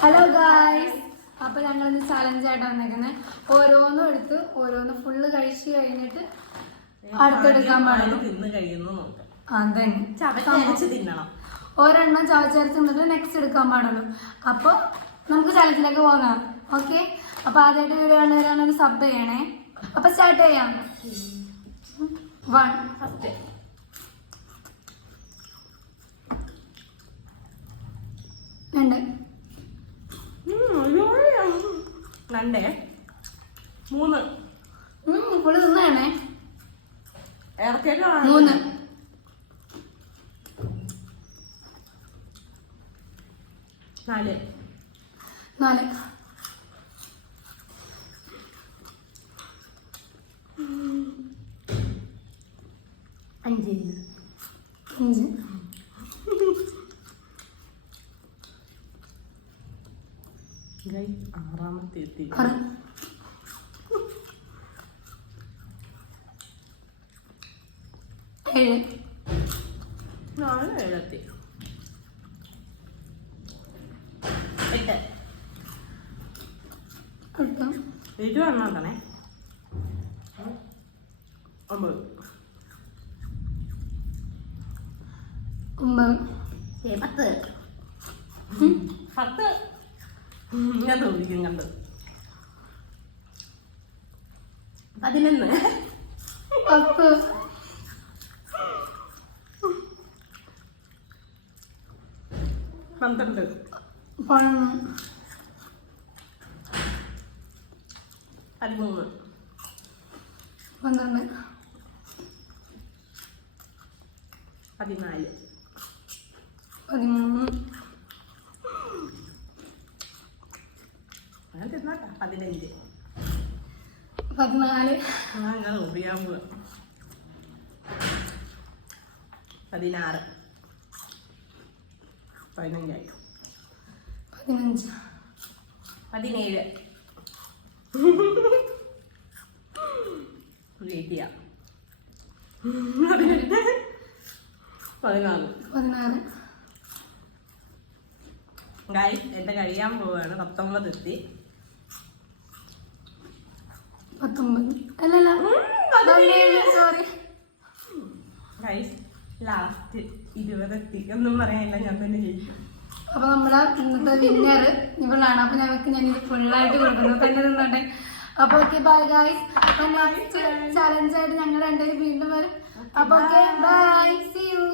Hello guys, അപ്പൊ ഞങ്ങളിന്ന് ചലഞ്ചായിട്ട് വന്നേക്കുന്നത്. ഓരോന്നും എടുത്ത് ഓരോന്ന് ഫുള്ള് കഴിച്ചു കഴിഞ്ഞിട്ട് അടുത്തെടുക്കാൻ പാടുള്ളൂ. ഒരെണ്ണം ചവച്ചരച്ച് നിന്നിട്ട് നെക്സ്റ്റ് എടുക്കാൻ പാടുള്ളൂ. അപ്പൊ നമുക്ക് ചലഞ്ചിലേക്ക് പോകാം. ഓക്കെ, അപ്പൊ ആദ്യമായിട്ട് വീഡിയോ കണ്ടുവരാനൊരു സബ് ചെയ്യണേ. അപ്പൊ സ്റ്റാർട്ട് ചെയ്യാം. 1 ഫസ്റ്റ് 2 3 ഫുള്ള് തിന്നാണേ. 3 4 4 5 5 ആറാമത്തെ എത്തി. 7 4 7 8 ഇരുപതെണ്ണേ. 9 10 ഞാൻ തോന്നിക്കും കണ്ട്. 11 10 12 13 13 14 14 13 അങ്ങനെ തിന്നാട്ടാ. 15 14 അങ്ങനെ ഉപയോഗിക്കാൻ പോവുക. 16 15 15 17 18 16 ഗൈസ് എന്റെ കഴിയാൻ പോവാണ്. 19 എത്തി. 19 അല്ലല്ല സോറി ഗൈസ് ലാസ്റ്റ് 20 എത്തി. ഒന്നും പറയാനില്ല, ഞാൻ തന്നെ ജയിക്കും. അപ്പൊ നമ്മളെ ഇന്നത്തെ വിന്നർ ഇവളാണ്. അപ്പൊ ഞങ്ങൾക്ക് ഞാനിത് ഫുള്ളായിട്ട് കൊടുക്കുന്നത് തന്നെ നിന്നോട്ടെ. അപ്പൊ ഓക്കെ ബൈ ഗൈസ്. അപ്പൊ നെക്സ്റ്റ് ചലഞ്ചായിട്ട് ഞങ്ങൾ രണ്ടുപേരും വീണ്ടും വരും. അപ്പൊ ഓക്കെ ബൈ, സീ യു.